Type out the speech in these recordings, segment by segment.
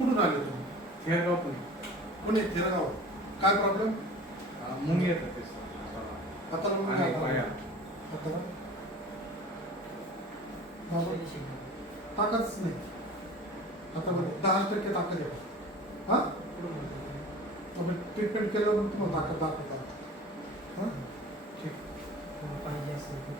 कुठून आले तुम्ही? खेळगाव पण पुणे थिरगाव काय प्रॉब्लेम मुंग येतं ते आता आणि पाया. आता ताकदच नाही. आता दहा टक्के ताकद आहे. हा? आपण ट्रीटमेंट केल्यावर मग तुम्हाला ताकद दाखवतात. हा? ठीक. पाहिजे असेल तर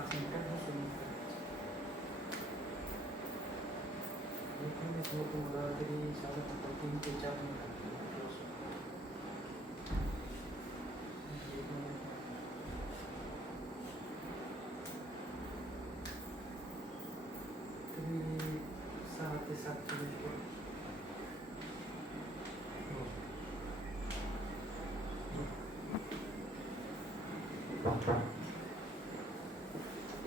पाच मिनिटात बसून एखाद्या तुम्हाला तरी साधारणतः तीन ते चार मिनिटात एक मिनिट तरी सहा ते सात मिनिट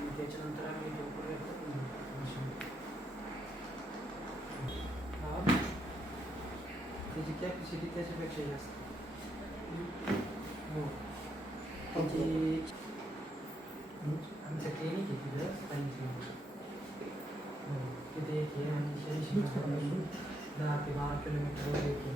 आणि. त्याची कॅपॅसिटी त्याच्यापेक्षा जास्त हो त्याची आमचं क्लिनिक आहे तिथं स्थानिक हो तिथे एक आहे आणि किलोमीटर दहा ते बारा किलोमीटरवर एक आहे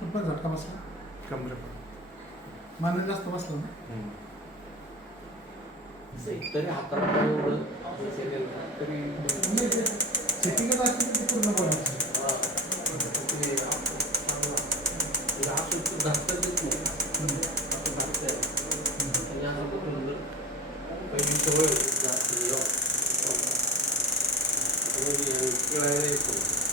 कुठं झटका बसला. कमरे माने जास्त बसला ना? तरी हाताला एवढं सेकंड तरी सेटिंगच असते. ते पूर्ण बोलायचं पहिली सवय Oh, iya.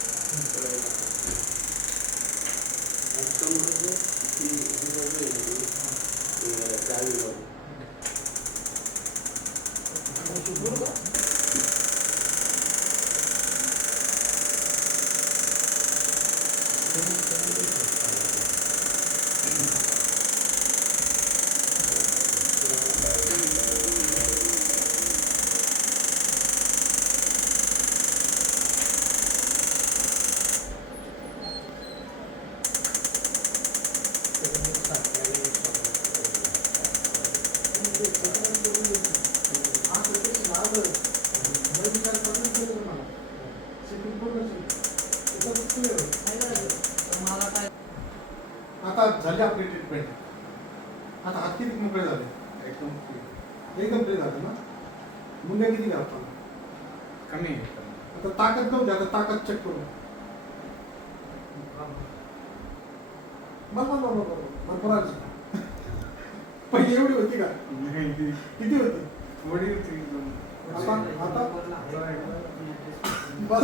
आता झाली आपली ट्रीटमेंट आता हात किती मोकळे झाले? एकदम free. एकदम फ्री झाले ना? मुंग्या किती कमी आहे. कमी. आता ताकद नव्हती आता ताकद चेक करू बस बस. भरपूर आली. पहिली एवढी होती का? किती होती? थोडी होती एकदम. आता- आता? बस.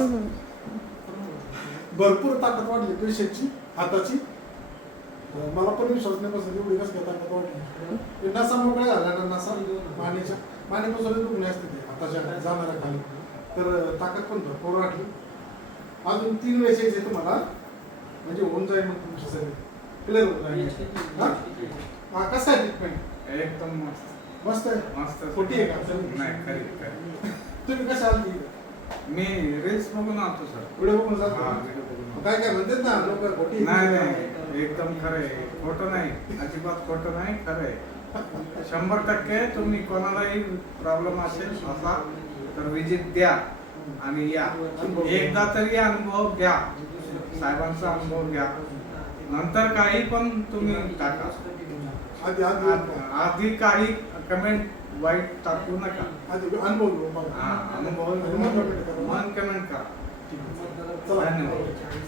भरपूर ताकद वाढली पेशंटची हाताची. मला पण विश्वास नाही बसत एवढी कसं काय ताकद वाढली. ते नसा मोकळ्या झाल्या ना नसा मानेच्या मानेपासून दुखणे असते ते हाताच्या जाणाऱ्या खाली. तर ताकद पण भरपूर वाढली. अजून तीन वेळेस यायचे तुम्हाला. म्हणजे होऊन जाईल मग तुमच्या सगळे. क्लिअर होऊन जाईल. हा? कसं आहे ट्रीटमेंट एकदम मस्त. मस्त आहे? मस्त. खोटी आहे का? नाही खरी खरी. तुम्ही कशा आली मी रील्स बघून आलो सर व्हिडिओ बघून हा, जातो video बघून काय काय म्हणतात ना लोक खोटी नाही नाही एकदम खरं आहे. खोटं नाही. अजिबात खोटं नाही खरं आहे. शंभर टक्के तुम्ही कोणालाही प्रॉब्लेम असेल असा तर विजिट द्या आणि या. एकदा तरी अनुभव घ्या. साहेबांचा अनुभव घ्या. नंतर काही पण तुम्ही टाका. आधी काही कमेंट वाईट टाकू नका आधी अनुभव. हा. मन कमेंट करा धन्यवाद.